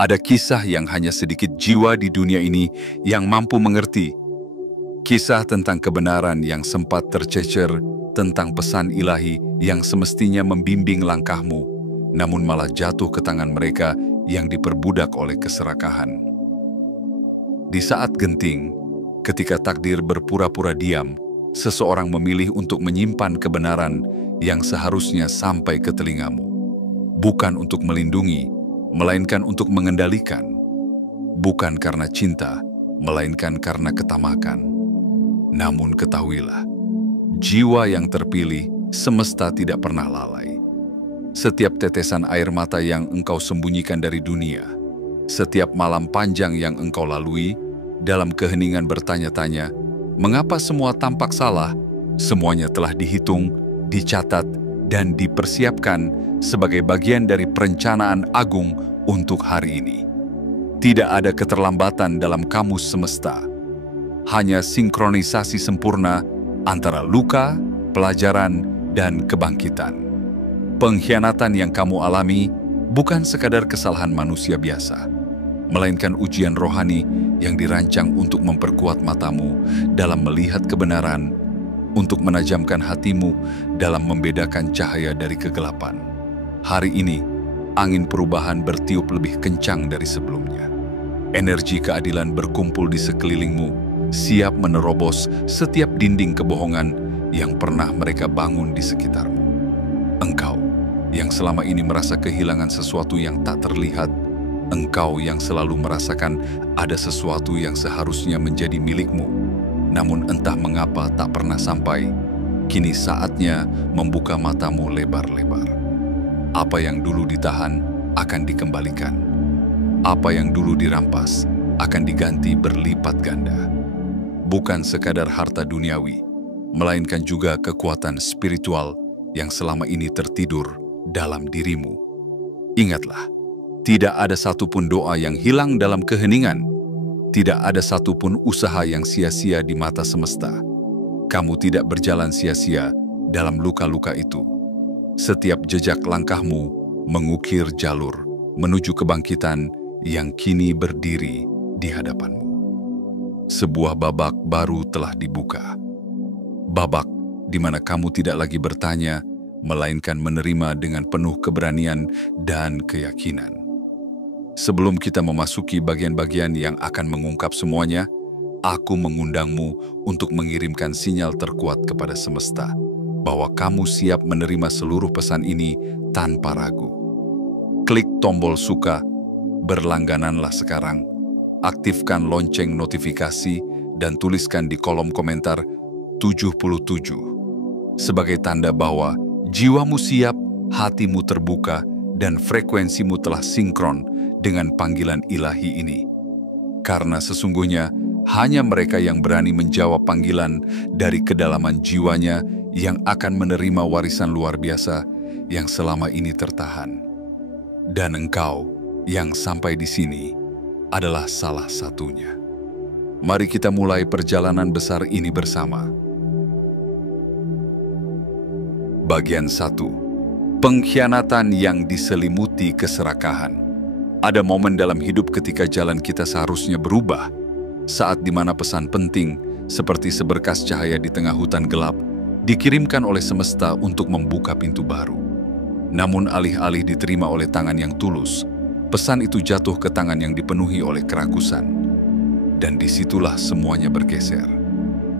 Ada kisah yang hanya sedikit jiwa di dunia ini yang mampu mengerti. Kisah tentang kebenaran yang sempat tercecer, tentang pesan ilahi yang semestinya membimbing langkahmu, namun malah jatuh ke tangan mereka yang diperbudak oleh keserakahan. Di saat genting, ketika takdir berpura-pura diam, seseorang memilih untuk menyimpan kebenaran yang seharusnya sampai ke telingamu. Bukan untuk melindungi, melainkan untuk mengendalikan. Bukan karena cinta, melainkan karena ketamakan. Namun ketahuilah, jiwa yang terpilih semesta tidak pernah lalai. Setiap tetesan air mata yang engkau sembunyikan dari dunia, setiap malam panjang yang engkau lalui, dalam keheningan bertanya-tanya, mengapa semua tampak salah? Semuanya telah dihitung, dicatat, dan dipersiapkan sebagai bagian dari perencanaan agung untuk hari ini. Tidak ada keterlambatan dalam kamus semesta. Hanya sinkronisasi sempurna antara luka, pelajaran, dan kebangkitan. Pengkhianatan yang kamu alami bukan sekadar kesalahan manusia biasa, melainkan ujian rohani yang dirancang untuk memperkuat matamu dalam melihat kebenaran, untuk menajamkan hatimu dalam membedakan cahaya dari kegelapan. Hari ini, angin perubahan bertiup lebih kencang dari sebelumnya. Energi keadilan berkumpul di sekelilingmu, siap menerobos setiap dinding kebohongan yang pernah mereka bangun di sekitarmu. Engkau yang selama ini merasa kehilangan sesuatu yang tak terlihat, engkau yang selalu merasakan ada sesuatu yang seharusnya menjadi milikmu, namun entah mengapa tak pernah sampai, kini saatnya membuka matamu lebar-lebar. Apa yang dulu ditahan akan dikembalikan. Apa yang dulu dirampas akan diganti berlipat ganda. Bukan sekadar harta duniawi, melainkan juga kekuatan spiritual yang selama ini tertidur dalam dirimu. Ingatlah, tidak ada satupun doa yang hilang dalam keheningan. Tidak ada satupun usaha yang sia-sia di mata semesta. Kamu tidak berjalan sia-sia dalam luka-luka itu. Setiap jejak langkahmu mengukir jalur menuju kebangkitan yang kini berdiri di hadapanmu. Sebuah babak baru telah dibuka. Babak di mana kamu tidak lagi bertanya, melainkan menerima dengan penuh keberanian dan keyakinan. Sebelum kita memasuki bagian-bagian yang akan mengungkap semuanya, aku mengundangmu untuk mengirimkan sinyal terkuat kepada semesta bahwa kamu siap menerima seluruh pesan ini tanpa ragu. Klik tombol suka, berlanggananlah sekarang, aktifkan lonceng notifikasi, dan tuliskan di kolom komentar 77 sebagai tanda bahwa jiwamu siap, hatimu terbuka, dan frekuensimu telah sinkron dengan panggilan ilahi ini. Karena sesungguhnya hanya mereka yang berani menjawab panggilan dari kedalaman jiwanya yang akan menerima warisan luar biasa yang selama ini tertahan. Dan engkau yang sampai di sini adalah salah satunya. Mari kita mulai perjalanan besar ini bersama. Bagian 1. Pengkhianatan yang diselimuti keserakahan. Ada momen dalam hidup ketika jalan kita seharusnya berubah, saat di mana pesan penting, seperti seberkas cahaya di tengah hutan gelap, dikirimkan oleh semesta untuk membuka pintu baru. Namun alih-alih diterima oleh tangan yang tulus, pesan itu jatuh ke tangan yang dipenuhi oleh kerakusan. Dan disitulah semuanya bergeser.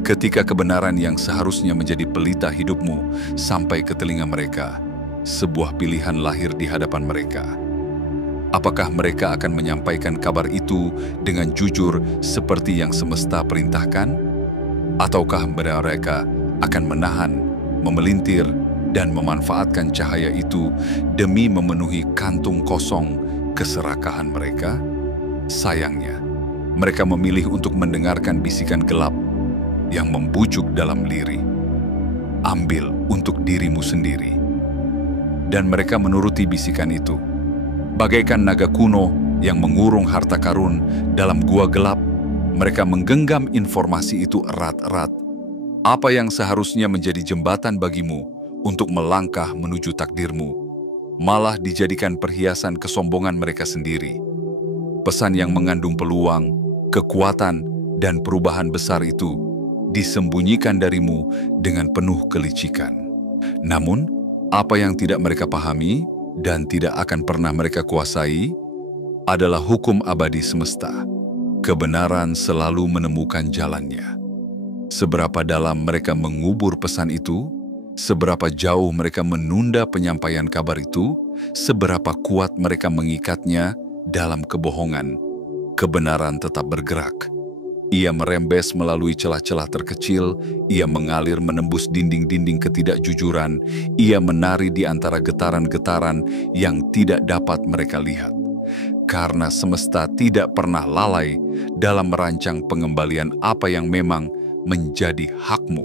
Ketika kebenaran yang seharusnya menjadi pelita hidupmu sampai ke telinga mereka, sebuah pilihan lahir di hadapan mereka. Apakah mereka akan menyampaikan kabar itu dengan jujur seperti yang semesta perintahkan? Ataukah mereka akan menahan, memelintir, dan memanfaatkan cahaya itu demi memenuhi kantung kosong keserakahan mereka? Sayangnya, mereka memilih untuk mendengarkan bisikan gelap yang membujuk dalam lirih. Ambil untuk dirimu sendiri. Dan mereka menuruti bisikan itu. Bagaikan naga kuno yang mengurung harta karun dalam gua gelap, mereka menggenggam informasi itu erat-erat. Apa yang seharusnya menjadi jembatan bagimu untuk melangkah menuju takdirmu, malah dijadikan perhiasan kesombongan mereka sendiri. Pesan yang mengandung peluang, kekuatan, dan perubahan besar itu disembunyikan darimu dengan penuh kelicikan. Namun, apa yang tidak mereka pahami dan tidak akan pernah mereka kuasai adalah hukum abadi semesta. Kebenaran selalu menemukan jalannya. Seberapa dalam mereka mengubur pesan itu, seberapa jauh mereka menunda penyampaian kabar itu, seberapa kuat mereka mengikatnya dalam kebohongan, kebenaran tetap bergerak. Ia merembes melalui celah-celah terkecil, ia mengalir menembus dinding-dinding ketidakjujuran, ia menari di antara getaran-getaran yang tidak dapat mereka lihat. Karena semesta tidak pernah lalai dalam merancang pengembalian apa yang memang menjadi hakmu.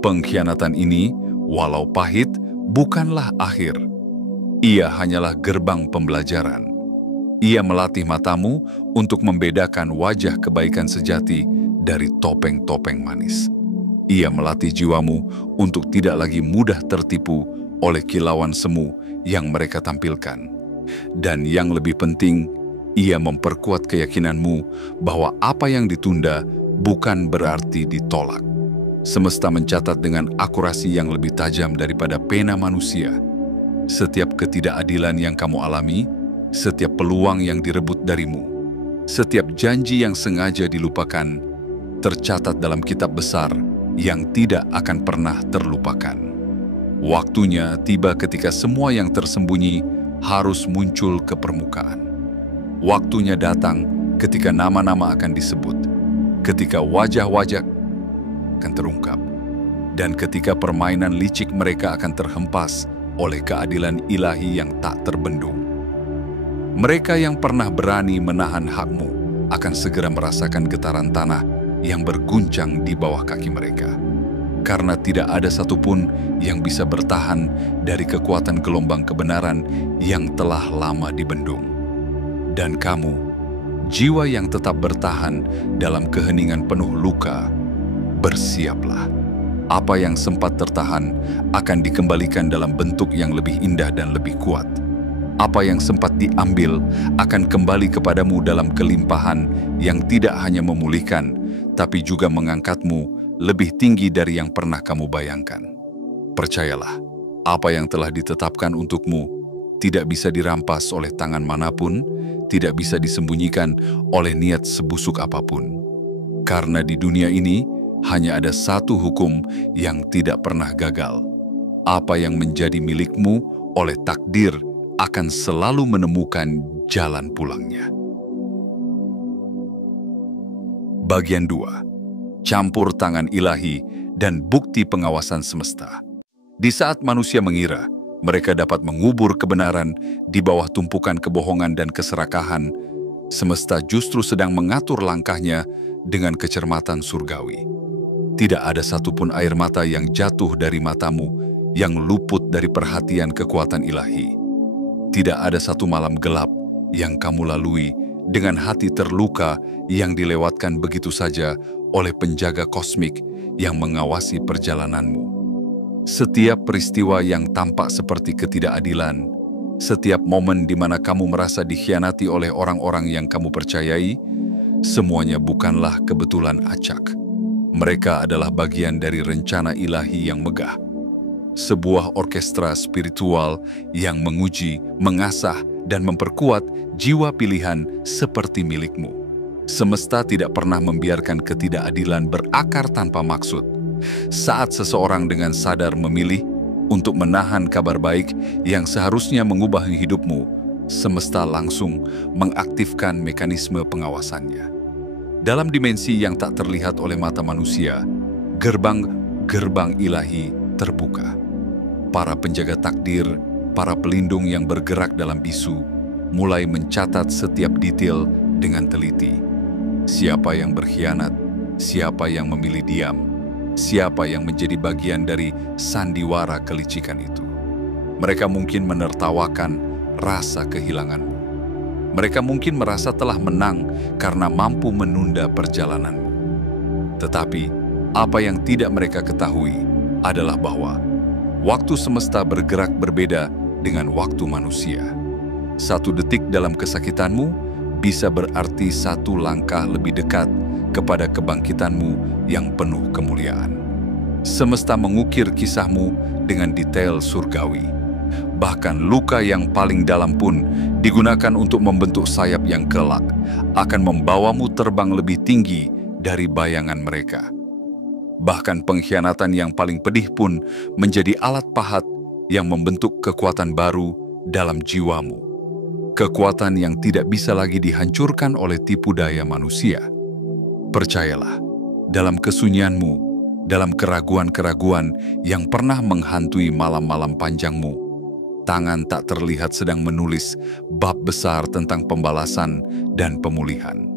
Pengkhianatan ini, walau pahit, bukanlah akhir. Ia hanyalah gerbang pembelajaran. Ia melatih matamu untuk membedakan wajah kebaikan sejati dari topeng-topeng manis. Ia melatih jiwamu untuk tidak lagi mudah tertipu oleh kilauan semu yang mereka tampilkan. Dan yang lebih penting, ia memperkuat keyakinanmu bahwa apa yang ditunda bukan berarti ditolak. Semesta mencatat dengan akurasi yang lebih tajam daripada pena manusia. Setiap ketidakadilan yang kamu alami, setiap peluang yang direbut darimu, setiap janji yang sengaja dilupakan, tercatat dalam kitab besar yang tidak akan pernah terlupakan. Waktunya tiba ketika semua yang tersembunyi harus muncul ke permukaan. Waktunya datang ketika nama-nama akan disebut, ketika wajah-wajah akan terungkap, dan ketika permainan licik mereka akan terhempas oleh keadilan ilahi yang tak terbendung. Mereka yang pernah berani menahan hakmu akan segera merasakan getaran tanah yang berguncang di bawah kaki mereka. Karena tidak ada satupun yang bisa bertahan dari kekuatan gelombang kebenaran yang telah lama dibendung. Dan kamu, jiwa yang tetap bertahan dalam keheningan penuh luka, bersiaplah. Apa yang sempat tertahan akan dikembalikan dalam bentuk yang lebih indah dan lebih kuat. Apa yang sempat diambil akan kembali kepadamu dalam kelimpahan yang tidak hanya memulihkan, tapi juga mengangkatmu lebih tinggi dari yang pernah kamu bayangkan. Percayalah, apa yang telah ditetapkan untukmu tidak bisa dirampas oleh tangan manapun, tidak bisa disembunyikan oleh niat sebusuk apapun. Karena di dunia ini hanya ada satu hukum yang tidak pernah gagal. Apa yang menjadi milikmu oleh takdir akan selalu menemukan jalan pulangnya. Bagian 2. Campur tangan ilahi dan bukti pengawasan semesta. Di saat manusia mengira mereka dapat mengubur kebenaran di bawah tumpukan kebohongan dan keserakahan, semesta justru sedang mengatur langkahnya dengan kecermatan surgawi. Tidak ada satupun air mata yang jatuh dari matamu yang luput dari perhatian kekuatan ilahi. Tidak ada satu malam gelap yang kamu lalui dengan hati terluka yang dilewatkan begitu saja oleh penjaga kosmik yang mengawasi perjalananmu. Setiap peristiwa yang tampak seperti ketidakadilan, setiap momen di mana kamu merasa dikhianati oleh orang-orang yang kamu percayai, semuanya bukanlah kebetulan acak. Mereka adalah bagian dari rencana ilahi yang megah. Sebuah orkestra spiritual yang menguji, mengasah, dan memperkuat jiwa pilihan seperti milikmu. Semesta tidak pernah membiarkan ketidakadilan berakar tanpa maksud. Saat seseorang dengan sadar memilih untuk menahan kabar baik yang seharusnya mengubah hidupmu, semesta langsung mengaktifkan mekanisme pengawasannya. Dalam dimensi yang tak terlihat oleh mata manusia, gerbang-gerbang ilahi terbuka. Para penjaga takdir, para pelindung yang bergerak dalam bisu, mulai mencatat setiap detail dengan teliti. Siapa yang berkhianat, siapa yang memilih diam, siapa yang menjadi bagian dari sandiwara kelicikan itu. Mereka mungkin menertawakan rasa kehilanganmu. Mereka mungkin merasa telah menang karena mampu menunda perjalananmu. Tetapi, apa yang tidak mereka ketahui adalah bahwa waktu semesta bergerak berbeda dengan waktu manusia. Satu detik dalam kesakitanmu bisa berarti satu langkah lebih dekat kepada kebangkitanmu yang penuh kemuliaan. Semesta mengukir kisahmu dengan detail surgawi. Bahkan luka yang paling dalam pun digunakan untuk membentuk sayap yang kelak, akan membawamu terbang lebih tinggi dari bayangan mereka. Bahkan pengkhianatan yang paling pedih pun menjadi alat pahat yang membentuk kekuatan baru dalam jiwamu. Kekuatan yang tidak bisa lagi dihancurkan oleh tipu daya manusia. Percayalah, dalam kesunyianmu, dalam keraguan-keraguan yang pernah menghantui malam-malam panjangmu, tangan tak terlihat sedang menulis bab besar tentang pembalasan dan pemulihan.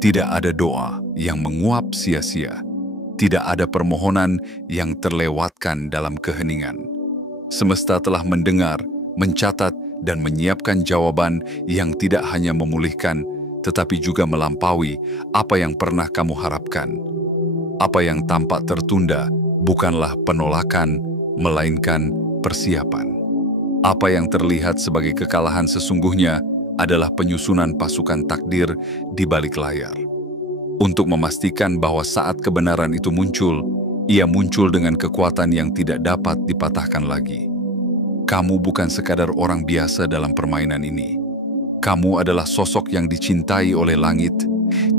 Tidak ada doa yang menguap sia-sia. Tidak ada permohonan yang terlewatkan dalam keheningan. Semesta telah mendengar, mencatat, dan menyiapkan jawaban yang tidak hanya memulihkan, tetapi juga melampaui apa yang pernah kamu harapkan. Apa yang tampak tertunda bukanlah penolakan, melainkan persiapan. Apa yang terlihat sebagai kekalahan sesungguhnya adalah penyusunan pasukan takdir di balik layar. Untuk memastikan bahwa saat kebenaran itu muncul, ia muncul dengan kekuatan yang tidak dapat dipatahkan lagi. Kamu bukan sekadar orang biasa dalam permainan ini. Kamu adalah sosok yang dicintai oleh langit,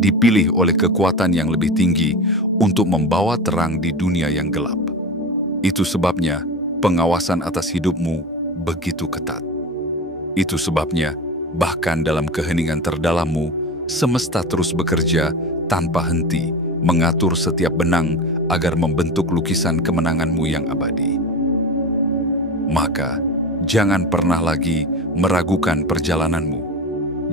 dipilih oleh kekuatan yang lebih tinggi untuk membawa terang di dunia yang gelap. Itu sebabnya pengawasan atas hidupmu begitu ketat. Itu sebabnya bahkan dalam keheningan terdalammu, semesta terus bekerja tanpa henti, mengatur setiap benang agar membentuk lukisan kemenanganmu yang abadi. Maka, jangan pernah lagi meragukan perjalananmu.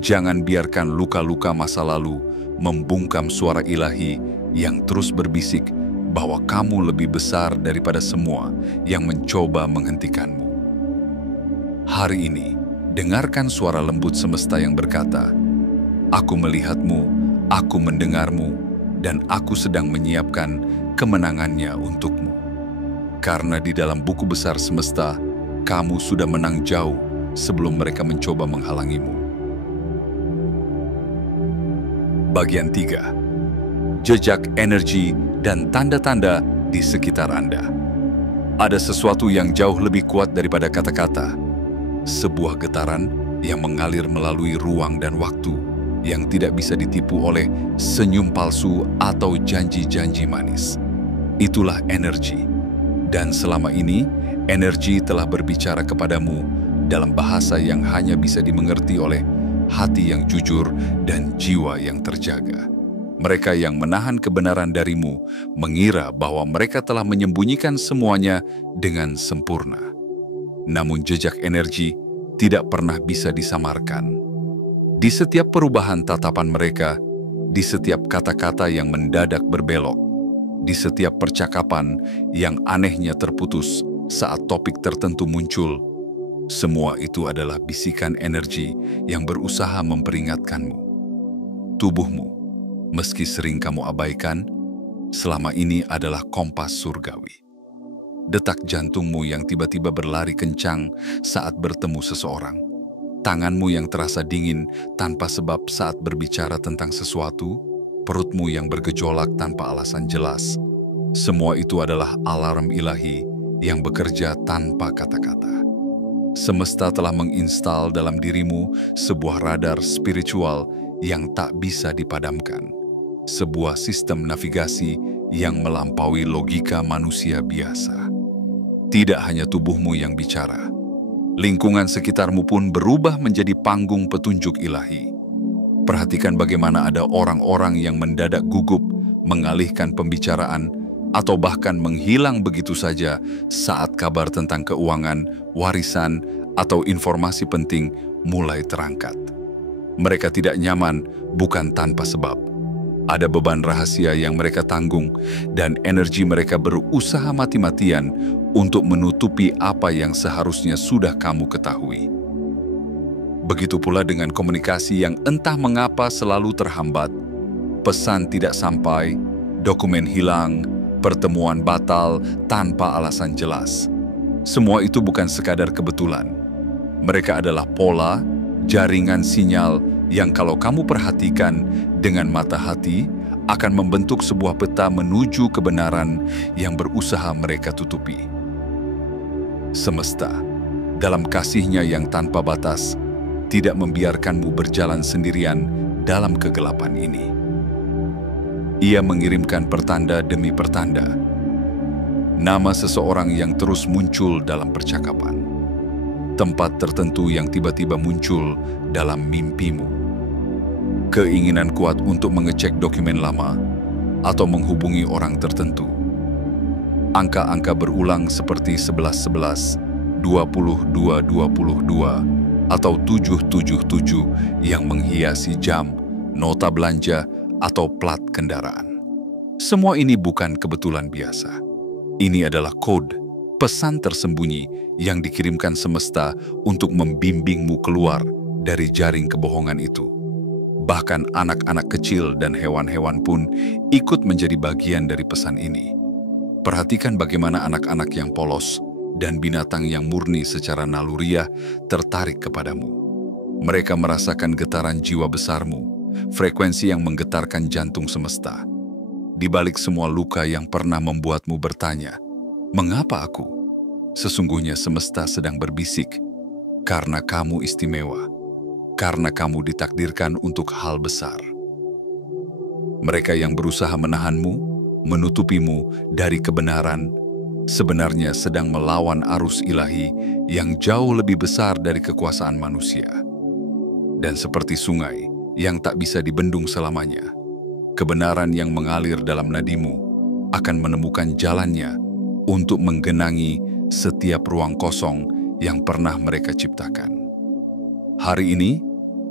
Jangan biarkan luka-luka masa lalu membungkam suara ilahi yang terus berbisik bahwa kamu lebih besar daripada semua yang mencoba menghentikanmu. Hari ini, dengarkan suara lembut semesta yang berkata, "Aku melihatmu, aku mendengarmu, dan aku sedang menyiapkan kemenangannya untukmu." Karena di dalam buku besar semesta, kamu sudah menang jauh sebelum mereka mencoba menghalangimu. Bagian 3. Jejak energi dan tanda-tanda di sekitar Anda. Ada sesuatu yang jauh lebih kuat daripada kata-kata. Sebuah getaran yang mengalir melalui ruang dan waktu yang tidak bisa ditipu oleh senyum palsu atau janji-janji manis. Itulah energi. Dan selama ini, energi telah berbicara kepadamu dalam bahasa yang hanya bisa dimengerti oleh hati yang jujur dan jiwa yang terjaga. Mereka yang menahan kebenaran darimu mengira bahwa mereka telah menyembunyikan semuanya dengan sempurna. Namun jejak energi tidak pernah bisa disamarkan. Di setiap perubahan tatapan mereka, di setiap kata-kata yang mendadak berbelok, di setiap percakapan yang anehnya terputus saat topik tertentu muncul, semua itu adalah bisikan energi yang berusaha memperingatkanmu. Tubuhmu, meski sering kamu abaikan, selama ini adalah kompas surgawi. Detak jantungmu yang tiba-tiba berlari kencang saat bertemu seseorang. Tanganmu yang terasa dingin tanpa sebab saat berbicara tentang sesuatu, perutmu yang bergejolak tanpa alasan jelas. Semua itu adalah alarm ilahi yang bekerja tanpa kata-kata. Semesta telah menginstal dalam dirimu sebuah radar spiritual yang tak bisa dipadamkan. Sebuah sistem navigasi yang melampaui logika manusia biasa. Tidak hanya tubuhmu yang bicara. Lingkungan sekitarmu pun berubah menjadi panggung petunjuk ilahi. Perhatikan bagaimana ada orang-orang yang mendadak gugup, mengalihkan pembicaraan, atau bahkan menghilang begitu saja saat kabar tentang keuangan, warisan, atau informasi penting mulai terangkat. Mereka tidak nyaman bukan tanpa sebab. Ada beban rahasia yang mereka tanggung dan energi mereka berusaha mati-matian untuk menutupi apa yang seharusnya sudah kamu ketahui. Begitu pula dengan komunikasi yang entah mengapa selalu terhambat. Pesan tidak sampai, dokumen hilang, pertemuan batal tanpa alasan jelas. Semua itu bukan sekadar kebetulan. Mereka adalah pola, jaringan sinyal yang kalau kamu perhatikan dengan mata hati akan membentuk sebuah peta menuju kebenaran yang berusaha mereka tutupi. Semesta, dalam kasih-Nya yang tanpa batas, tidak membiarkanmu berjalan sendirian dalam kegelapan ini. Ia mengirimkan pertanda demi pertanda. Nama seseorang yang terus muncul dalam percakapan. Tempat tertentu yang tiba-tiba muncul dalam mimpimu. Keinginan kuat untuk mengecek dokumen lama atau menghubungi orang tertentu. Angka-angka berulang seperti 1111, 2222, atau 777 yang menghiasi jam, nota belanja, atau plat kendaraan. Semua ini bukan kebetulan biasa. Ini adalah kode, pesan tersembunyi yang dikirimkan semesta untuk membimbingmu keluar dari jaring kebohongan itu. Bahkan anak-anak kecil dan hewan-hewan pun ikut menjadi bagian dari pesan ini. Perhatikan bagaimana anak-anak yang polos dan binatang yang murni secara naluriah tertarik kepadamu. Mereka merasakan getaran jiwa besarmu, frekuensi yang menggetarkan jantung semesta. Di balik semua luka yang pernah membuatmu bertanya, "Mengapa aku?" Sesungguhnya semesta sedang berbisik, karena kamu istimewa, karena kamu ditakdirkan untuk hal besar. Mereka yang berusaha menahanmu, menutupimu dari kebenaran, sebenarnya sedang melawan arus ilahi yang jauh lebih besar dari kekuasaan manusia. Dan seperti sungai yang tak bisa dibendung selamanya, kebenaran yang mengalir dalam nadimu akan menemukan jalannya untuk menggenangi setiap ruang kosong yang pernah mereka ciptakan. Hari ini,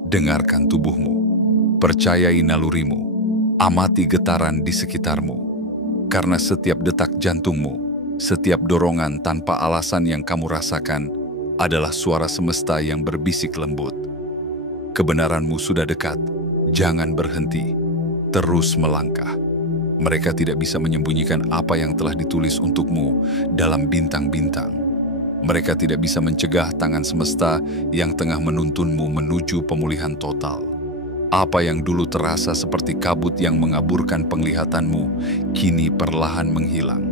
dengarkan tubuhmu, percayai nalurimu, amati getaran di sekitarmu, karena setiap detak jantungmu, setiap dorongan tanpa alasan yang kamu rasakan adalah suara semesta yang berbisik lembut. Kebenaranmu sudah dekat, jangan berhenti, terus melangkah. Mereka tidak bisa menyembunyikan apa yang telah ditulis untukmu dalam bintang-bintang. Mereka tidak bisa mencegah tangan semesta yang tengah menuntunmu menuju pemulihan total. Apa yang dulu terasa seperti kabut yang mengaburkan penglihatanmu, kini perlahan menghilang.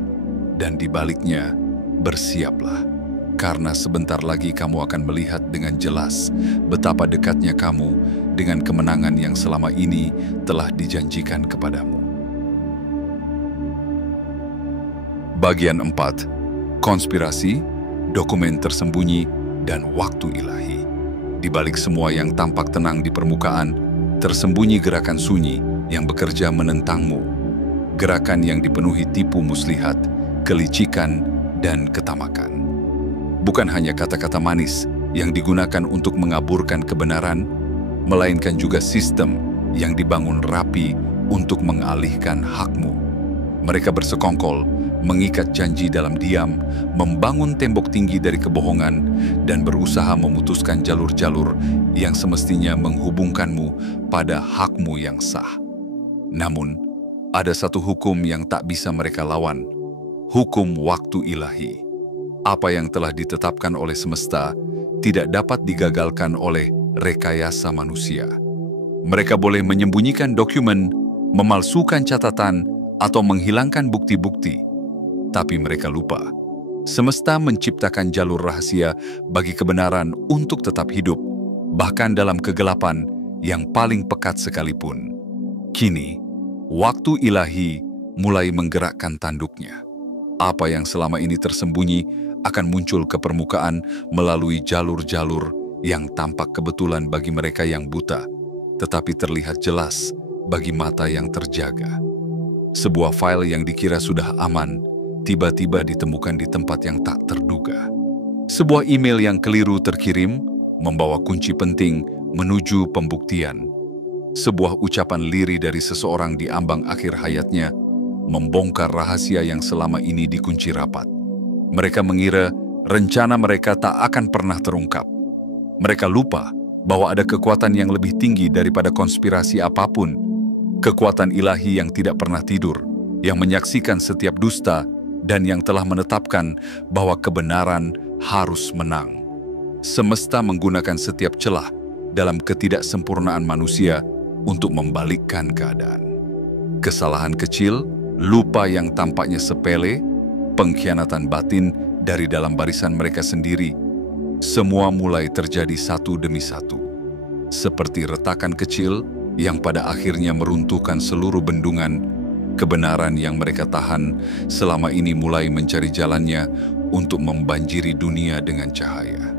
Dan di baliknya, bersiaplah. Karena sebentar lagi kamu akan melihat dengan jelas betapa dekatnya kamu dengan kemenangan yang selama ini telah dijanjikan kepadamu. Bagian 4. Konspirasi, dokumen tersembunyi, dan waktu ilahi. Di balik semua yang tampak tenang di permukaan, tersembunyi gerakan sunyi yang bekerja menentangmu. Gerakan yang dipenuhi tipu muslihat, kelicikan, dan ketamakan. Bukan hanya kata-kata manis yang digunakan untuk mengaburkan kebenaran, melainkan juga sistem yang dibangun rapi untuk mengalihkan hakmu. Mereka bersekongkol, mengikat janji dalam diam, membangun tembok tinggi dari kebohongan, dan berusaha memutuskan jalur-jalur yang semestinya menghubungkanmu pada hakmu yang sah. Namun, ada satu hukum yang tak bisa mereka lawan, hukum waktu ilahi. Apa yang telah ditetapkan oleh semesta tidak dapat digagalkan oleh rekayasa manusia. Mereka boleh menyembunyikan dokumen, memalsukan catatan, atau menghilangkan bukti-bukti. Tapi mereka lupa. Semesta menciptakan jalur rahasia bagi kebenaran untuk tetap hidup, bahkan dalam kegelapan yang paling pekat sekalipun. Kini, waktu ilahi mulai menggerakkan tanduknya. Apa yang selama ini tersembunyi akan muncul ke permukaan melalui jalur-jalur yang tampak kebetulan bagi mereka yang buta, tetapi terlihat jelas bagi mata yang terjaga. Sebuah file yang dikira sudah aman, tiba-tiba ditemukan di tempat yang tak terduga. Sebuah email yang keliru terkirim, membawa kunci penting menuju pembuktian. Sebuah ucapan lirih dari seseorang di ambang akhir hayatnya, membongkar rahasia yang selama ini dikunci rapat. Mereka mengira rencana mereka tak akan pernah terungkap. Mereka lupa bahwa ada kekuatan yang lebih tinggi daripada konspirasi apapun. Kekuatan ilahi yang tidak pernah tidur, yang menyaksikan setiap dusta, dan yang telah menetapkan bahwa kebenaran harus menang. Semesta menggunakan setiap celah, dalam ketidaksempurnaan manusia untuk membalikkan keadaan. Kesalahan kecil, lupa yang tampaknya sepele, pengkhianatan batin dari dalam barisan mereka sendiri, semua mulai terjadi satu demi satu. Seperti retakan kecil yang pada akhirnya meruntuhkan seluruh bendungan, kebenaran yang mereka tahan selama ini mulai mencari jalannya untuk membanjiri dunia dengan cahaya.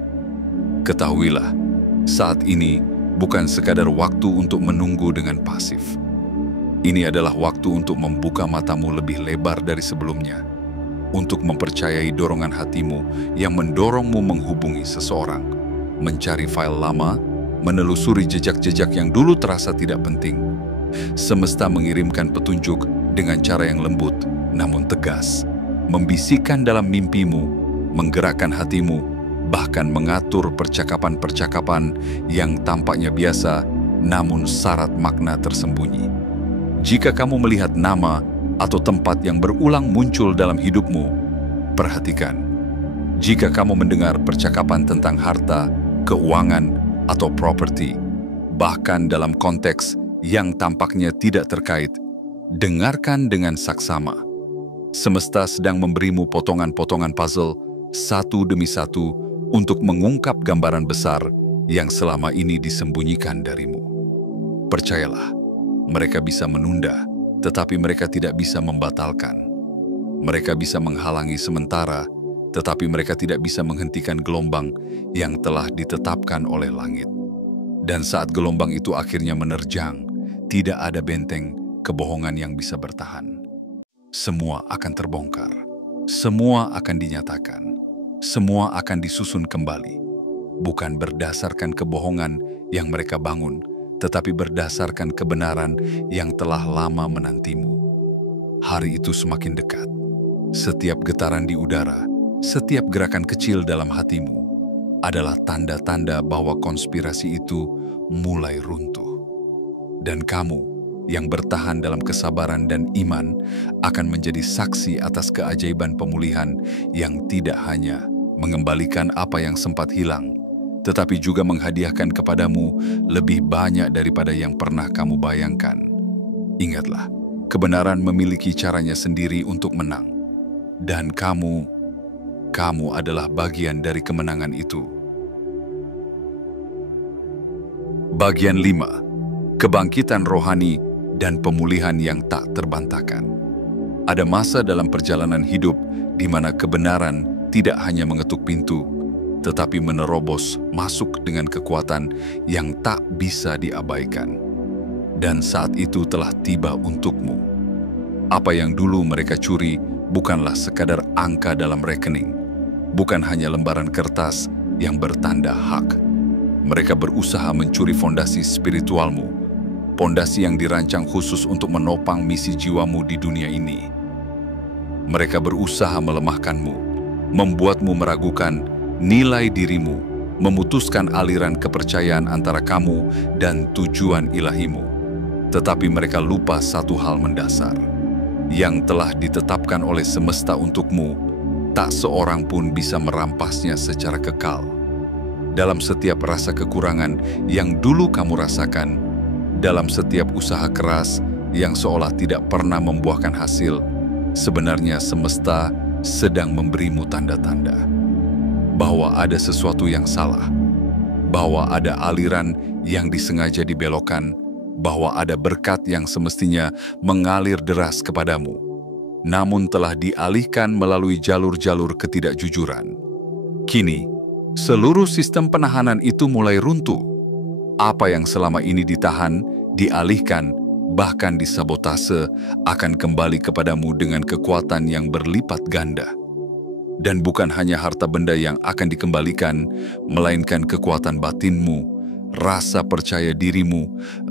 Ketahuilah, saat ini bukan sekadar waktu untuk menunggu dengan pasif. Ini adalah waktu untuk membuka matamu lebih lebar dari sebelumnya, untuk mempercayai dorongan hatimu yang mendorongmu menghubungi seseorang, mencari file lama, menelusuri jejak-jejak yang dulu terasa tidak penting. Semesta mengirimkan petunjuk dengan cara yang lembut namun tegas, membisikkan dalam mimpimu, menggerakkan hatimu, bahkan mengatur percakapan-percakapan yang tampaknya biasa namun syarat makna tersembunyi. Jika kamu melihat nama atau tempat yang berulang muncul dalam hidupmu, perhatikan. Jika kamu mendengar percakapan tentang harta, keuangan, atau properti, bahkan dalam konteks yang tampaknya tidak terkait, dengarkan dengan saksama. Semesta sedang memberimu potongan-potongan puzzle satu demi satu untuk mengungkap gambaran besar yang selama ini disembunyikan darimu. Percayalah, mereka bisa menunda, tetapi mereka tidak bisa membatalkan. Mereka bisa menghalangi sementara, tetapi mereka tidak bisa menghentikan gelombang yang telah ditetapkan oleh langit. Dan saat gelombang itu akhirnya menerjang, tidak ada benteng kebohongan yang bisa bertahan. Semua akan terbongkar, semua akan dinyatakan, semua akan disusun kembali. Bukan berdasarkan kebohongan yang mereka bangun, tetapi berdasarkan kebenaran yang telah lama menantimu. Hari itu semakin dekat. Setiap getaran di udara, setiap gerakan kecil dalam hatimu adalah tanda-tanda bahwa konspirasi itu mulai runtuh. Dan kamu yang bertahan dalam kesabaran dan iman akan menjadi saksi atas keajaiban pemulihan yang tidak hanya mengembalikan apa yang sempat hilang, tetapi juga menghadiahkan kepadamu lebih banyak daripada yang pernah kamu bayangkan. Ingatlah, kebenaran memiliki caranya sendiri untuk menang. Dan kamu adalah bagian dari kemenangan itu. Bagian 5. Kebangkitan rohani dan pemulihan yang tak terbantahkan. Ada masa dalam perjalanan hidup di mana kebenaran tidak hanya mengetuk pintu, tetapi menerobos masuk dengan kekuatan yang tak bisa diabaikan. Dan saat itu telah tiba untukmu. Apa yang dulu mereka curi bukanlah sekadar angka dalam rekening, bukan hanya lembaran kertas yang bertanda hak. Mereka berusaha mencuri fondasi spiritualmu, fondasi yang dirancang khusus untuk menopang misi jiwamu di dunia ini. Mereka berusaha melemahkanmu, membuatmu meragukan nilai dirimu, memutuskan aliran kepercayaan antara kamu dan tujuan ilahimu. Tetapi mereka lupa satu hal mendasar. Yang telah ditetapkan oleh semesta untukmu, tak seorang pun bisa merampasnya secara kekal. Dalam setiap rasa kekurangan yang dulu kamu rasakan, dalam setiap usaha keras yang seolah tidak pernah membuahkan hasil, sebenarnya semesta sedang memberimu tanda-tanda bahwa ada sesuatu yang salah, bahwa ada aliran yang disengaja dibelokkan, bahwa ada berkat yang semestinya mengalir deras kepadamu, namun telah dialihkan melalui jalur-jalur ketidakjujuran. Kini, seluruh sistem penahanan itu mulai runtuh. Apa yang selama ini ditahan, dialihkan, bahkan disabotase akan kembali kepadamu dengan kekuatan yang berlipat ganda. Dan bukan hanya harta benda yang akan dikembalikan, melainkan kekuatan batinmu, rasa percaya dirimu,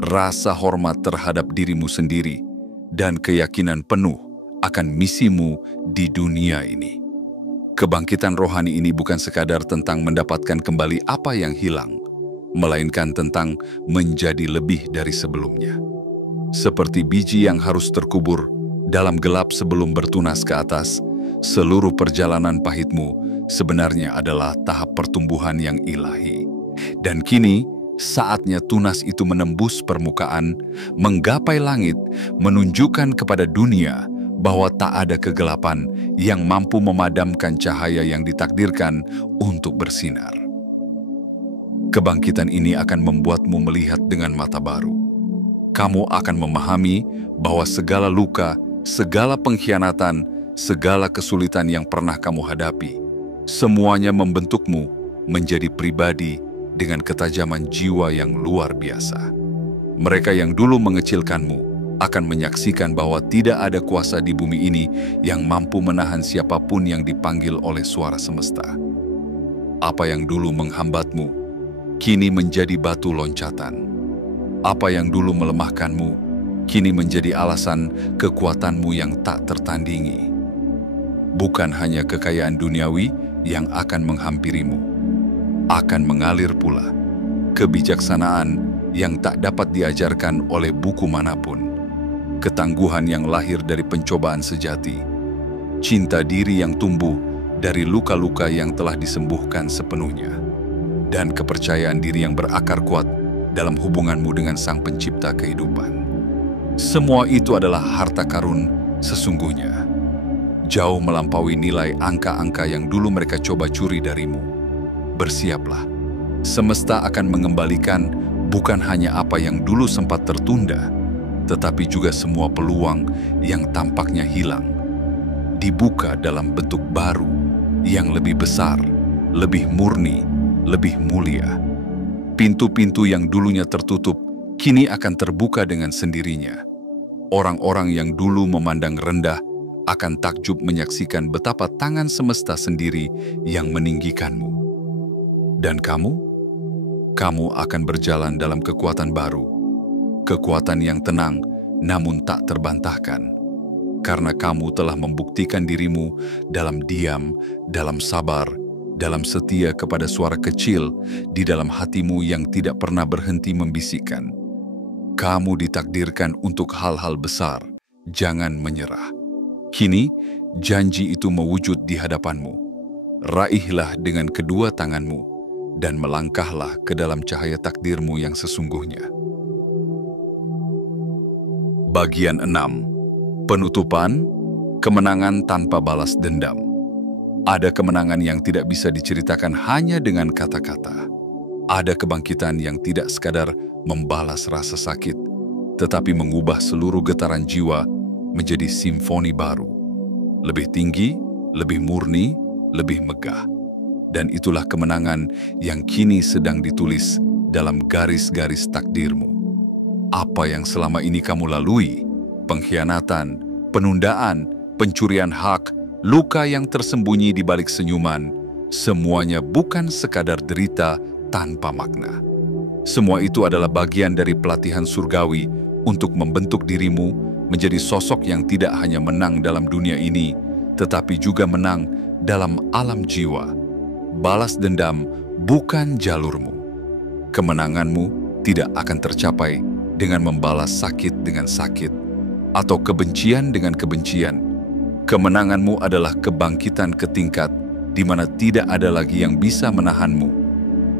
rasa hormat terhadap dirimu sendiri, dan keyakinan penuh akan misimu di dunia ini. Kebangkitan rohani ini bukan sekadar tentang mendapatkan kembali apa yang hilang, melainkan tentang menjadi lebih dari sebelumnya. Seperti biji yang harus terkubur dalam gelap sebelum bertunas ke atas, seluruh perjalanan pahitmu sebenarnya adalah tahap pertumbuhan yang ilahi. Dan kini, Saatnya tunas itu menembus permukaan, menggapai langit, menunjukkan kepada dunia bahwa tak ada kegelapan yang mampu memadamkan cahaya yang ditakdirkan untuk bersinar. Kebangkitan ini akan membuatmu melihat dengan mata baru. Kamu akan memahami bahwa segala luka, segala pengkhianatan, segala kesulitan yang pernah kamu hadapi, semuanya membentukmu menjadi pribadi dengan ketajaman jiwa yang luar biasa. Mereka yang dulu mengecilkanmu akan menyaksikan bahwa tidak ada kuasa di bumi ini yang mampu menahan siapapun yang dipanggil oleh suara semesta. Apa yang dulu menghambatmu, kini menjadi batu loncatan. Apa yang dulu melemahkanmu, kini menjadi alasan kekuatanmu yang tak tertandingi. Bukan hanya kekayaan duniawi yang akan menghampirimu, akan mengalir pula kebijaksanaan yang tak dapat diajarkan oleh buku manapun, ketangguhan yang lahir dari pencobaan sejati, cinta diri yang tumbuh dari luka-luka yang telah disembuhkan sepenuhnya, dan kepercayaan diri yang berakar kuat dalam hubunganmu dengan Sang Pencipta kehidupan. Semua itu adalah harta karun sesungguhnya, jauh melampaui nilai angka-angka yang dulu mereka coba curi darimu. Bersiaplah, semesta akan mengembalikan bukan hanya apa yang dulu sempat tertunda, tetapi juga semua peluang yang tampaknya hilang, dibuka dalam bentuk baru yang lebih besar, lebih murni, lebih mulia. Pintu-pintu yang dulunya tertutup, kini akan terbuka dengan sendirinya. Orang-orang yang dulu memandang rendah akan takjub menyaksikan betapa tangan semesta sendiri yang meninggikanmu. Dan kamu akan berjalan dalam kekuatan baru, kekuatan yang tenang namun tak terbantahkan, karena kamu telah membuktikan dirimu dalam diam, dalam sabar, dalam setia kepada suara kecil di dalam hatimu yang tidak pernah berhenti membisikkan. Kamu ditakdirkan untuk hal-hal besar, jangan menyerah. Kini, janji itu mewujud di hadapanmu. Raihlah dengan kedua tanganmu, dan melangkahlah ke dalam cahaya takdirmu yang sesungguhnya. Bagian 6. Penutupan, kemenangan tanpa balas dendam. Ada kemenangan yang tidak bisa diceritakan hanya dengan kata-kata. Ada kebangkitan yang tidak sekadar membalas rasa sakit, tetapi mengubah seluruh getaran jiwa menjadi simfoni baru. Lebih tinggi, lebih murni, lebih megah. Dan itulah kemenangan yang kini sedang ditulis dalam garis-garis takdirmu. Apa yang selama ini kamu lalui, pengkhianatan, penundaan, pencurian hak, luka yang tersembunyi di balik senyuman, semuanya bukan sekadar derita tanpa makna. Semua itu adalah bagian dari pelatihan surgawi untuk membentuk dirimu menjadi sosok yang tidak hanya menang dalam dunia ini, tetapi juga menang dalam alam jiwa. Balas dendam bukan jalurmu. Kemenanganmu tidak akan tercapai dengan membalas sakit dengan sakit atau kebencian dengan kebencian. Kemenanganmu adalah kebangkitan ke tingkat di mana tidak ada lagi yang bisa menahanmu,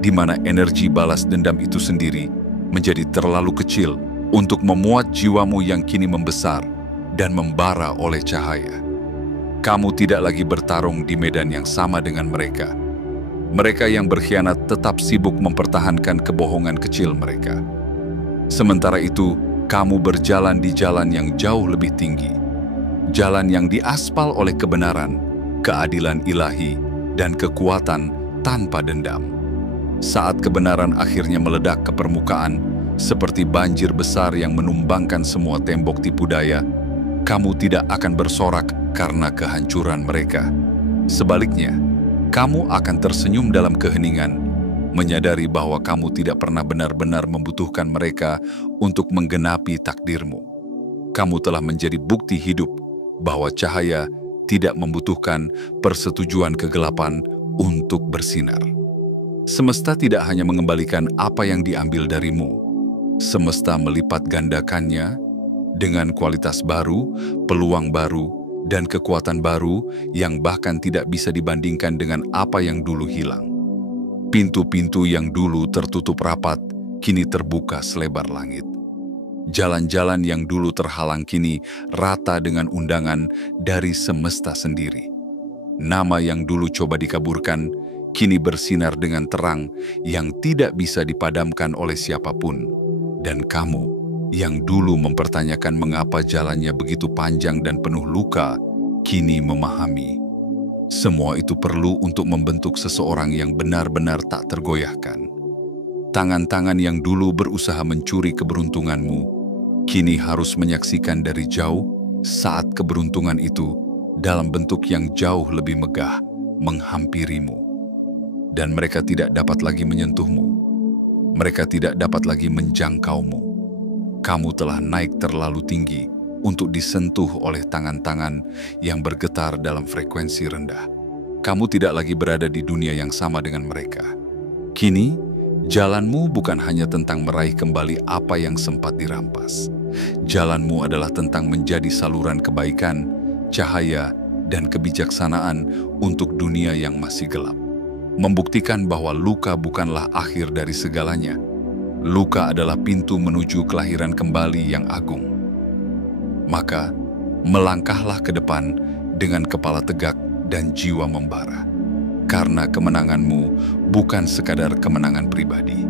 di mana energi balas dendam itu sendiri menjadi terlalu kecil untuk memuat jiwamu yang kini membesar dan membara oleh cahaya. Kamu tidak lagi bertarung di medan yang sama dengan mereka. Mereka yang berkhianat tetap sibuk mempertahankan kebohongan kecil mereka. Sementara itu, kamu berjalan di jalan yang jauh lebih tinggi. Jalan yang diaspal oleh kebenaran, keadilan ilahi, dan kekuatan tanpa dendam. Saat kebenaran akhirnya meledak ke permukaan, seperti banjir besar yang menumbangkan semua tembok tipu daya, kamu tidak akan bersorak karena kehancuran mereka. Sebaliknya, kamu akan tersenyum dalam keheningan, menyadari bahwa kamu tidak pernah benar-benar membutuhkan mereka untuk menggenapi takdirmu. Kamu telah menjadi bukti hidup bahwa cahaya tidak membutuhkan persetujuan kegelapan untuk bersinar. Semesta tidak hanya mengembalikan apa yang diambil darimu. Semesta melipat gandakannya dengan kualitas baru, peluang baru, dan kekuatan baru yang bahkan tidak bisa dibandingkan dengan apa yang dulu hilang. Pintu-pintu yang dulu tertutup rapat, kini terbuka selebar langit. Jalan-jalan yang dulu terhalang kini rata dengan undangan dari semesta sendiri. Nama yang dulu coba dikaburkan, kini bersinar dengan terang yang tidak bisa dipadamkan oleh siapapun. Dan kamu, yang dulu mempertanyakan mengapa jalannya begitu panjang dan penuh luka, kini memahami. Semua itu perlu untuk membentuk seseorang yang benar-benar tak tergoyahkan. Tangan-tangan yang dulu berusaha mencuri keberuntunganmu, kini harus menyaksikan dari jauh saat keberuntungan itu dalam bentuk yang jauh lebih megah menghampirimu. Dan mereka tidak dapat lagi menyentuhmu. Mereka tidak dapat lagi menjangkaumu. Kamu telah naik terlalu tinggi untuk disentuh oleh tangan-tangan yang bergetar dalam frekuensi rendah. Kamu tidak lagi berada di dunia yang sama dengan mereka. Kini, jalanmu bukan hanya tentang meraih kembali apa yang sempat dirampas. Jalanmu adalah tentang menjadi saluran kebaikan, cahaya, dan kebijaksanaan untuk dunia yang masih gelap. Membuktikan bahwa luka bukanlah akhir dari segalanya. Luka adalah pintu menuju kelahiran kembali yang agung. Maka, melangkahlah ke depan dengan kepala tegak dan jiwa membara. Karena kemenanganmu bukan sekadar kemenangan pribadi.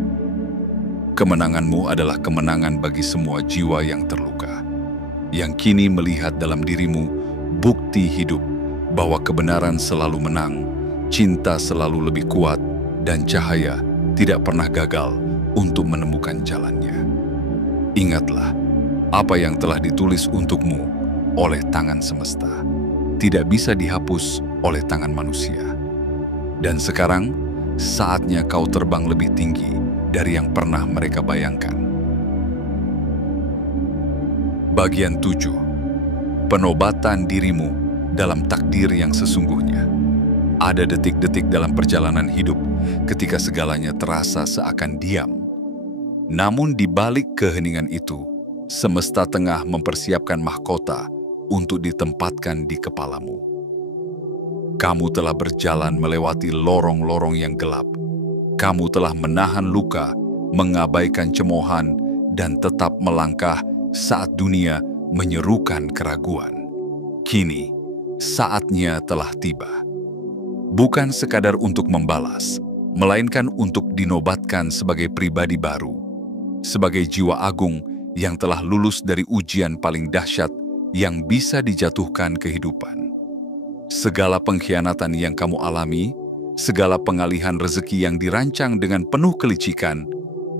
Kemenanganmu adalah kemenangan bagi semua jiwa yang terluka, yang kini melihat dalam dirimu bukti hidup bahwa kebenaran selalu menang, cinta selalu lebih kuat, dan cahaya tidak pernah gagal untuk menemukan jalannya. Ingatlah, apa yang telah ditulis untukmu oleh tangan semesta tidak bisa dihapus oleh tangan manusia. Dan sekarang, saatnya kau terbang lebih tinggi dari yang pernah mereka bayangkan. Bagian 7. Penobatan dirimu dalam takdir yang sesungguhnya. Ada detik-detik dalam perjalanan hidup ketika segalanya terasa seakan diam. Namun di balik keheningan itu, semesta tengah mempersiapkan mahkota untuk ditempatkan di kepalamu. Kamu telah berjalan melewati lorong-lorong yang gelap. Kamu telah menahan luka, mengabaikan cemoohan, dan tetap melangkah saat dunia menyerukan keraguan. Kini, saatnya telah tiba. Bukan sekadar untuk membalas, melainkan untuk dinobatkan sebagai pribadi baru, sebagai jiwa agung yang telah lulus dari ujian paling dahsyat yang bisa dijatuhkan kehidupan. Segala pengkhianatan yang kamu alami, segala pengalihan rezeki yang dirancang dengan penuh kelicikan,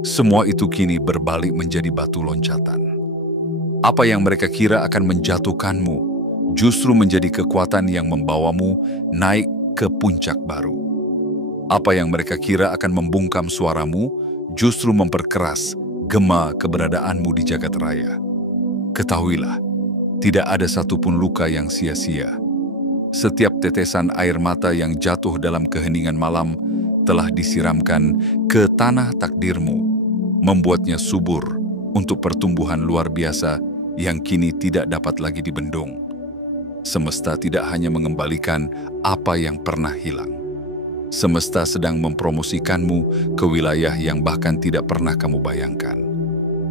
semua itu kini berbalik menjadi batu loncatan. Apa yang mereka kira akan menjatuhkanmu, justru menjadi kekuatan yang membawamu naik ke puncak baru. Apa yang mereka kira akan membungkam suaramu, justru memperkeras gema keberadaanmu di jagat raya. Ketahuilah, tidak ada satupun luka yang sia-sia. Setiap tetesan air mata yang jatuh dalam keheningan malam telah disiramkan ke tanah takdirmu, membuatnya subur untuk pertumbuhan luar biasa yang kini tidak dapat lagi dibendung. Semesta tidak hanya mengembalikan apa yang pernah hilang. Semesta sedang mempromosikanmu ke wilayah yang bahkan tidak pernah kamu bayangkan.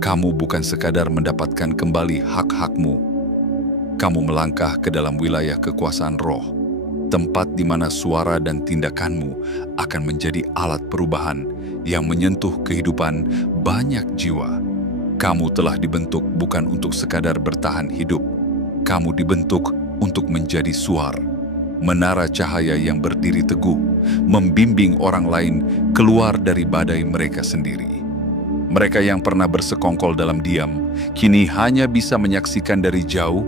Kamu bukan sekadar mendapatkan kembali hak-hakmu. Kamu melangkah ke dalam wilayah kekuasaan roh, tempat di mana suara dan tindakanmu akan menjadi alat perubahan yang menyentuh kehidupan banyak jiwa. Kamu telah dibentuk bukan untuk sekadar bertahan hidup. Kamu dibentuk untuk menjadi suar, menara cahaya yang berdiri teguh, membimbing orang lain keluar dari badai mereka sendiri. Mereka yang pernah bersekongkol dalam diam, kini hanya bisa menyaksikan dari jauh,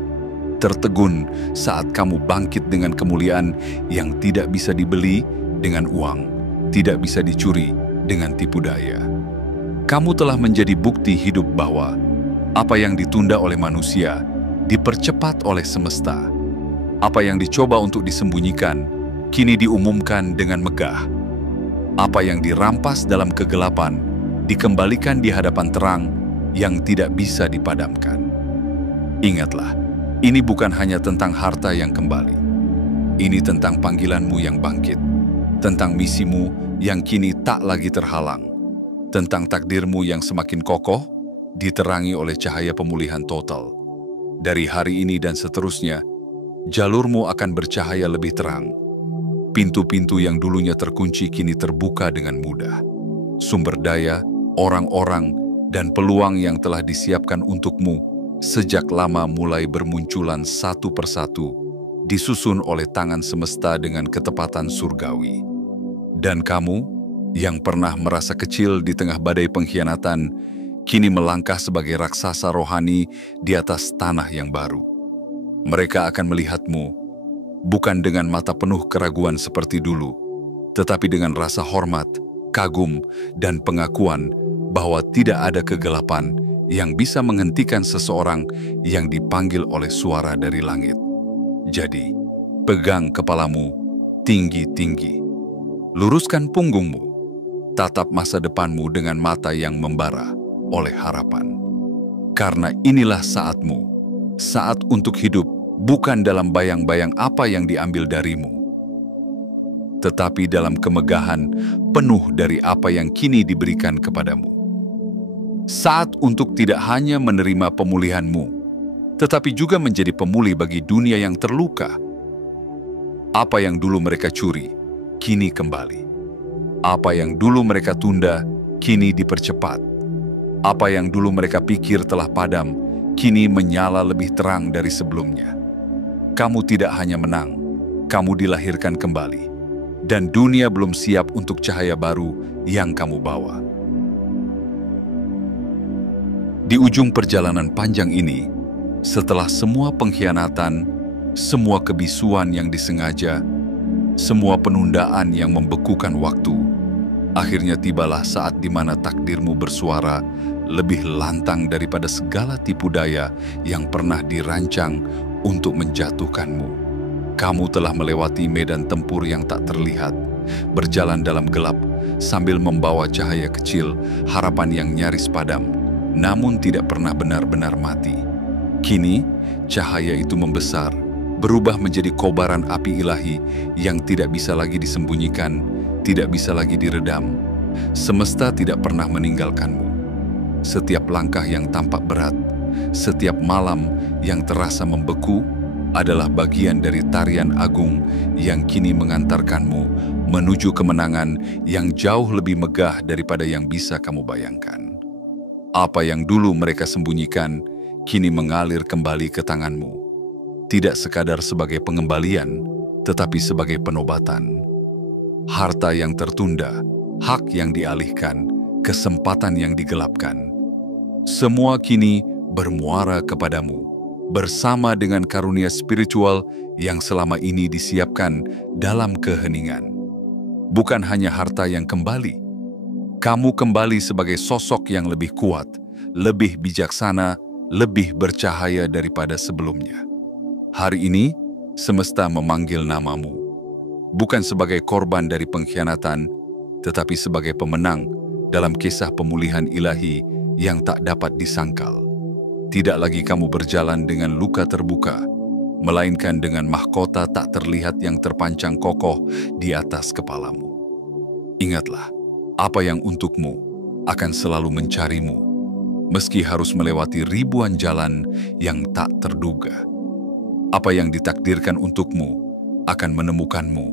tertegun saat kamu bangkit dengan kemuliaan yang tidak bisa dibeli dengan uang, tidak bisa dicuri dengan tipu daya. Kamu telah menjadi bukti hidup bahwa apa yang ditunda oleh manusia dipercepat oleh semesta. Apa yang dicoba untuk disembunyikan, kini diumumkan dengan megah. Apa yang dirampas dalam kegelapan, dikembalikan di hadapan terang yang tidak bisa dipadamkan. Ingatlah, ini bukan hanya tentang harta yang kembali. Ini tentang panggilanmu yang bangkit, tentang misimu yang kini tak lagi terhalang, tentang takdirmu yang semakin kokoh, diterangi oleh cahaya pemulihan total. Dari hari ini dan seterusnya, jalurmu akan bercahaya lebih terang. Pintu-pintu yang dulunya terkunci kini terbuka dengan mudah. Sumber daya, orang-orang, dan peluang yang telah disiapkan untukmu sejak lama mulai bermunculan satu persatu, disusun oleh tangan semesta dengan ketepatan surgawi. Dan kamu, yang pernah merasa kecil di tengah badai pengkhianatan, kini melangkah sebagai raksasa rohani di atas tanah yang baru. Mereka akan melihatmu, bukan dengan mata penuh keraguan seperti dulu, tetapi dengan rasa hormat, kagum, dan pengakuan bahwa tidak ada kegelapan yang bisa menghentikan seseorang yang dipanggil oleh suara dari langit. Jadi, pegang kepalamu tinggi-tinggi. Luruskan punggungmu. Tatap masa depanmu dengan mata yang membara oleh harapan. Karena inilah saatmu, saat untuk hidup bukan dalam bayang-bayang apa yang diambil darimu, tetapi dalam kemegahan penuh dari apa yang kini diberikan kepadamu. Saat untuk tidak hanya menerima pemulihanmu, tetapi juga menjadi pemulih bagi dunia yang terluka. Apa yang dulu mereka curi, kini kembali. Apa yang dulu mereka tunda, kini dipercepat. Apa yang dulu mereka pikir telah padam, kini menyala lebih terang dari sebelumnya. Kamu tidak hanya menang, kamu dilahirkan kembali. Dan dunia belum siap untuk cahaya baru yang kamu bawa. Di ujung perjalanan panjang ini, setelah semua pengkhianatan, semua kebisuan yang disengaja, semua penundaan yang membekukan waktu, akhirnya tibalah saat di mana takdirmu bersuara lebih lantang daripada segala tipu daya yang pernah dirancang untuk menjatuhkanmu. Kamu telah melewati medan tempur yang tak terlihat, berjalan dalam gelap sambil membawa cahaya kecil, harapan yang nyaris padam, namun tidak pernah benar-benar mati. Kini, cahaya itu membesar, berubah menjadi kobaran api ilahi yang tidak bisa lagi disembunyikan, tidak bisa lagi diredam. Semesta tidak pernah meninggalkanmu. Setiap langkah yang tampak berat, setiap malam yang terasa membeku, adalah bagian dari tarian agung yang kini mengantarkanmu menuju kemenangan yang jauh lebih megah daripada yang bisa kamu bayangkan. Apa yang dulu mereka sembunyikan, kini mengalir kembali ke tanganmu. Tidak sekadar sebagai pengembalian, tetapi sebagai penobatan. Harta yang tertunda, hak yang dialihkan, kesempatan yang digelapkan. Semua kini bermuara kepadamu, bersama dengan karunia spiritual yang selama ini disiapkan dalam keheningan. Bukan hanya harta yang kembali, kamu kembali sebagai sosok yang lebih kuat, lebih bijaksana, lebih bercahaya daripada sebelumnya. Hari ini, semesta memanggil namamu, bukan sebagai korban dari pengkhianatan, tetapi sebagai pemenang dalam kisah pemulihan ilahi yang tak dapat disangkal. Tidak lagi kamu berjalan dengan luka terbuka, melainkan dengan mahkota tak terlihat yang terpancang kokoh di atas kepalamu. Ingatlah, apa yang untukmu akan selalu mencarimu, meski harus melewati ribuan jalan yang tak terduga. Apa yang ditakdirkan untukmu akan menemukanmu,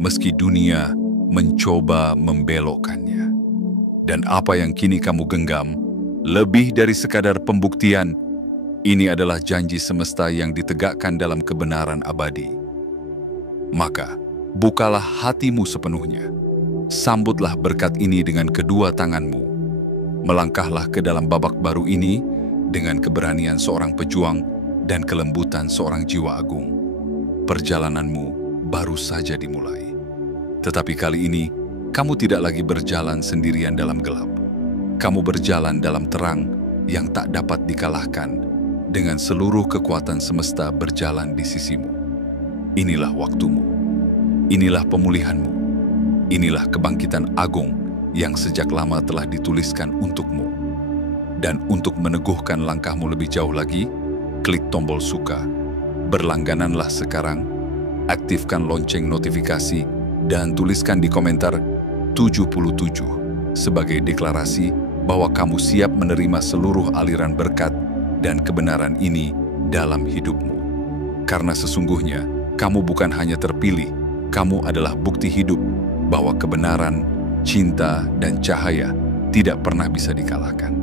meski dunia mencoba membelokkannya. Dan apa yang kini kamu genggam, lebih dari sekadar pembuktian, ini adalah janji semesta yang ditegakkan dalam kebenaran abadi. Maka, bukalah hatimu sepenuhnya. Sambutlah berkat ini dengan kedua tanganmu. Melangkahlah ke dalam babak baru ini dengan keberanian seorang pejuang dan kelembutan seorang jiwa agung. Perjalananmu baru saja dimulai. Tetapi kali ini, kamu tidak lagi berjalan sendirian dalam gelap. Kamu berjalan dalam terang yang tak dapat dikalahkan, dengan seluruh kekuatan semesta berjalan di sisimu. Inilah waktumu. Inilah pemulihanmu. Inilah kebangkitan agung yang sejak lama telah dituliskan untukmu. Dan untuk meneguhkan langkahmu lebih jauh lagi, klik tombol suka, berlanggananlah sekarang, aktifkan lonceng notifikasi, dan tuliskan di komentar 77. sebagai deklarasi bahwa kamu siap menerima seluruh aliran berkat dan kebenaran ini dalam hidupmu. Karena sesungguhnya, kamu bukan hanya terpilih, kamu adalah bukti hidup bahwa kebenaran, cinta, dan cahaya tidak pernah bisa dikalahkan.